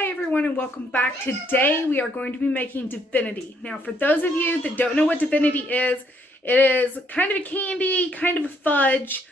Hi everyone and welcome back. Today we are going to be making Divinity. Now for those of you that don't know what Divinity is, it is kind of a candy, kind of a fudge.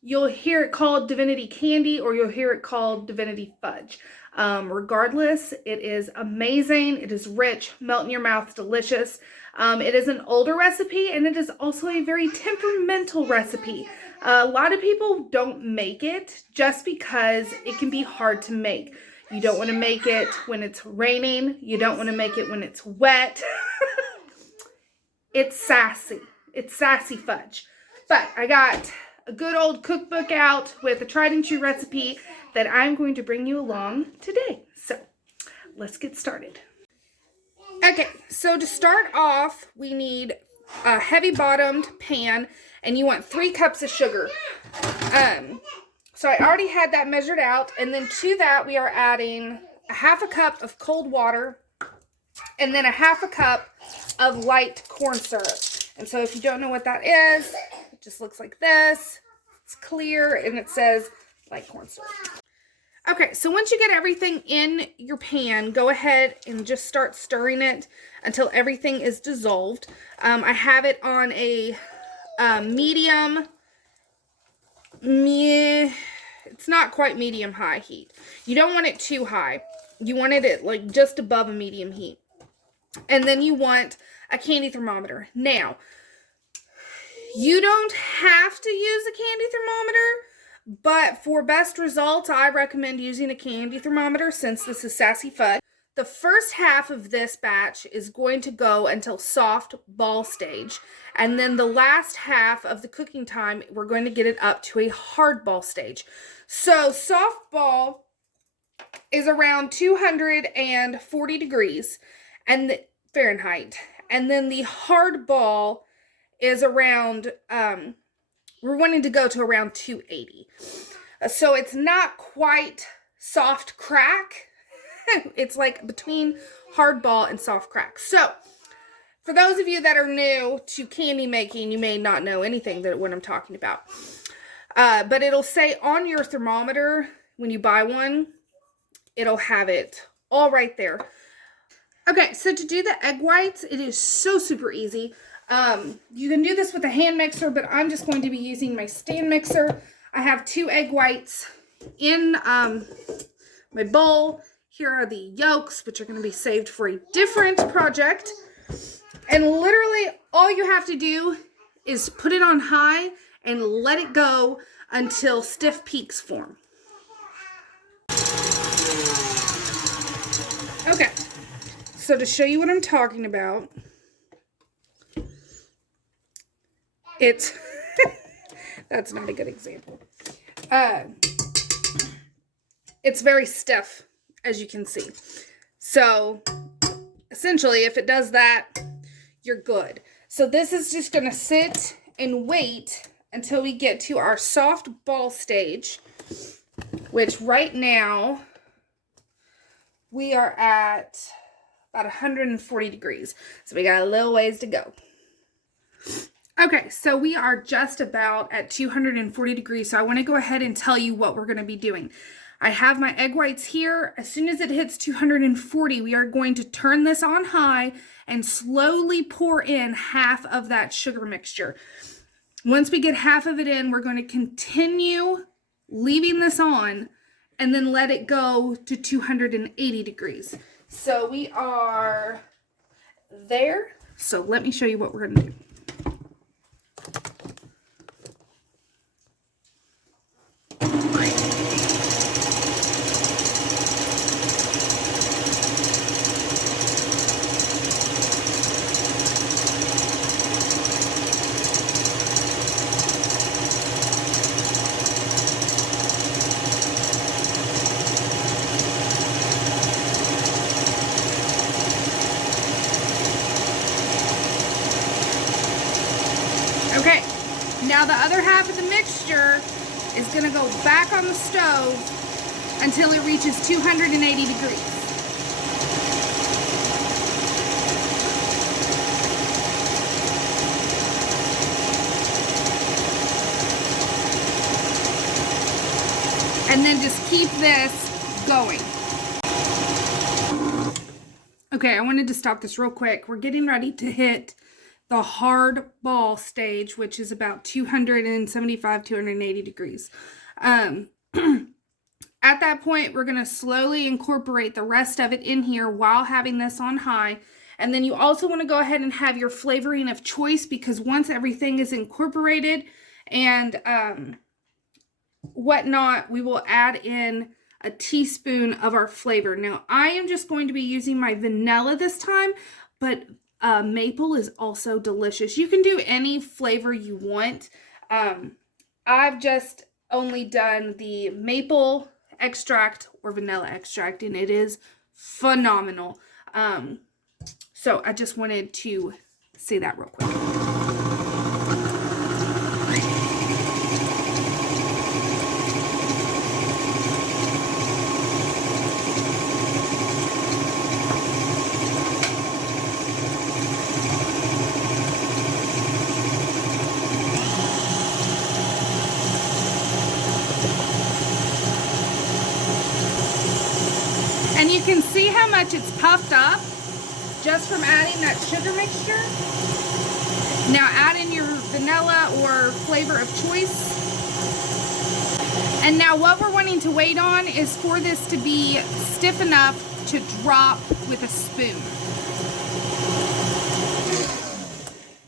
You'll hear it called Divinity Candy or you'll hear it called Divinity Fudge. Regardless, it is amazing. It is rich, melt in your mouth, delicious. It is an older recipe and it is also a very temperamental recipe. A lot of people don't make it just because it can be hard to make. You don't want to make it when it's raining. You don't want to make it when it's wet. It's sassy. It's sassy fudge. But I got a good old cookbook out with a tried and true recipe that I'm going to bring you along today. So let's get started. Okay, so to start off, we need a heavy bottomed pan and you want 3 cups of sugar. So I already had that measured out, and then to that we are adding a half a cup of cold water and then a half a cup of light corn syrup. And so if you don't know what that is, it just looks like this. It's clear and it says light corn syrup. Okay, so once you get everything in your pan, go ahead and just start stirring it until everything is dissolved. I have it on a medium, it's not quite medium high heat. You don't want it too high. You want it at like just above a medium heat. And then you want a candy thermometer. Now, you don't have to use a candy thermometer, but for best results, I recommend using a candy thermometer since this is Sassy Fudge. The first half of this batch is going to go until soft ball stage. And then the last half of the cooking time, we're going to get it up to a hard ball stage. So soft ball is around 240 degrees and Fahrenheit. And then the hard ball is around, we're wanting to go to around 280. So it's not quite soft crack. It's like between hard ball and soft crack. So for those of you that are new to candy making, you may not know anything that what I'm talking about. But it'll say on your thermometer when you buy one, it'll have it all right there. Okay, so to do the egg whites, it is so super easy. You can do this with a hand mixer, but I'm just going to be using my stand mixer. I have 2 egg whites in my bowl. Here are the yolks, which are going to be saved for a different project. And literally all you have to do is put it on high and let it go until stiff peaks form. Okay, so to show you what I'm talking about, it's, that's not a good example. It's very stiff, as you can see. So essentially, if it does that, you're good. So this is just going to sit and wait until we get to our soft ball stage, which right now we are at about 140 degrees. So we got a little ways to go. Okay, so we are just about at 240 degrees. So I want to go ahead and tell you what we're going to be doing. I have my egg whites here. As soon as it hits 240, we are going to turn this on high and slowly pour in half of that sugar mixture. Once we get half of it in, we're going to continue leaving this on and then let it go to 280 degrees. So we are there. So let me show you what we're going to do. Okay, now the other half of the mixture is going to go back on the stove until it reaches 280 degrees. And then just keep this going. Okay, I wanted to stop this real quick. We're getting ready to hit the hard ball stage, which is about 275, 280 degrees. At that point, we're going to slowly incorporate the rest of it in here while having this on high. And then you also want to go ahead and have your flavoring of choice, because once everything is incorporated and whatnot, we will add in a teaspoon of our flavor. Now, I am just going to be using my vanilla this time, but maple is also delicious. You can do any flavor you want. I've just only done the maple extract or vanilla extract, and it is phenomenal. So I just wanted to say that real quick. And you can see how much it's puffed up just from adding that sugar mixture. Now add in your vanilla or flavor of choice. And now what we're wanting to wait on is for this to be stiff enough to drop with a spoon.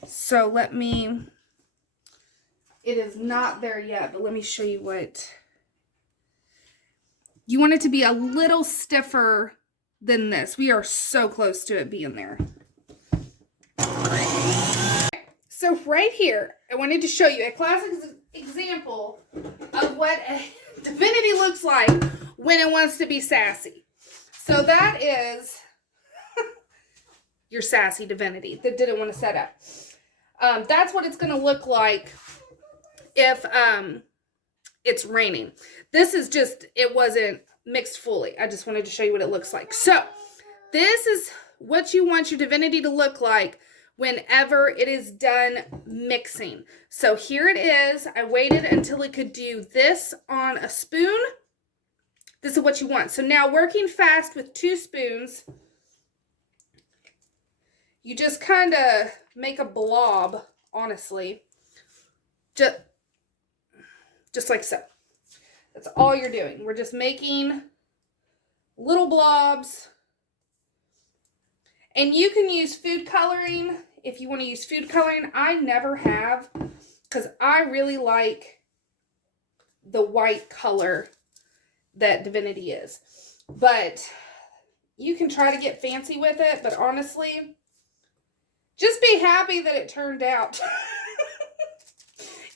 So it is not there yet, but let me show you what. You want it to be a little stiffer than this. We are so close to it being there. So right here, I wanted to show you a classic example of what a divinity looks like when it wants to be sassy. So that is your sassy divinity that didn't want to set up. That's what it's going to look like if it's raining. This is just, it wasn't mixed fully. I just wanted to show you what it looks like. So this is what you want your divinity to look like whenever it is done mixing. So here it is. I waited until it could do this on a spoon. This is what you want. So now working fast with 2 spoons, you just kind of make a blob, honestly. Just like so. That's all you're doing. We're just making little blobs. And you can use food coloring if you want to use food coloring. I never have, because I really like the white color that Divinity is. But you can try to get fancy with it, but honestly, just be happy that it turned out.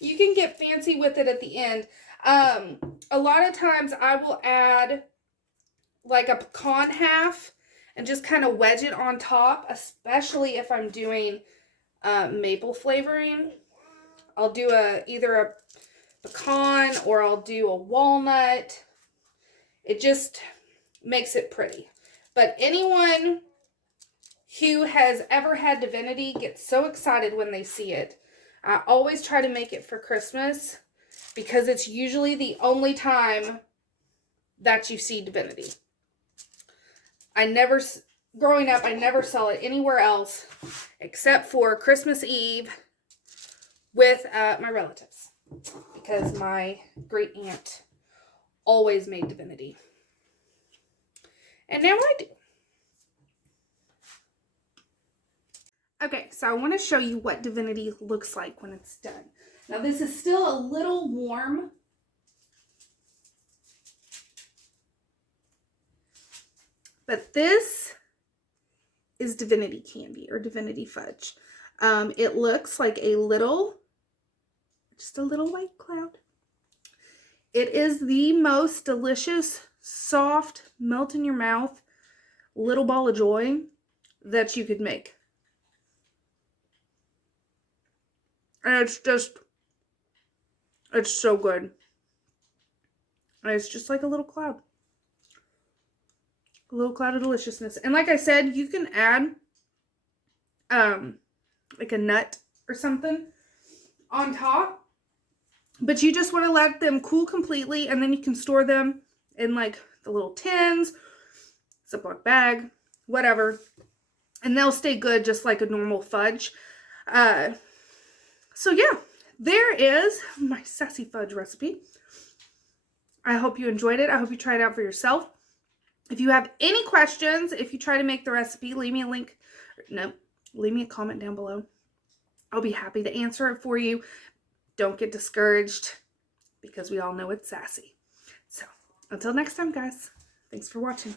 You can get fancy with it at the end. A lot of times I will add like a pecan half and just kind of wedge it on top, especially if I'm doing maple flavoring. I'll do either a pecan or I'll do a walnut. It just makes it pretty. But anyone who has ever had Divinity gets so excited when they see it. I always try to make it for Christmas because it's usually the only time that you see Divinity. Growing up, I never saw it anywhere else except for Christmas Eve with my relatives, because my great aunt always made Divinity. And now I do. Okay, so I want to show you what Divinity looks like when it's done. Now this is still a little warm. But this is Divinity candy or Divinity Fudge. It looks like just a little white cloud. It is the most delicious, soft, melt in your mouth, little ball of joy that you could make. And it's so good. And it's just like a little cloud. A little cloud of deliciousness. And like I said, you can add like a nut or something on top. But you just want to let them cool completely, and then you can store them in like the little tins, Ziploc bag, whatever. And they'll stay good just like a normal fudge. So yeah, there is my Sassy Fudge recipe. I hope you enjoyed it. I hope you try it out for yourself. If you have any questions, if you try to make the recipe, leave me a link. No, leave me a comment down below. I'll be happy to answer it for you. Don't get discouraged because we all know it's sassy. So until next time, guys, thanks for watching.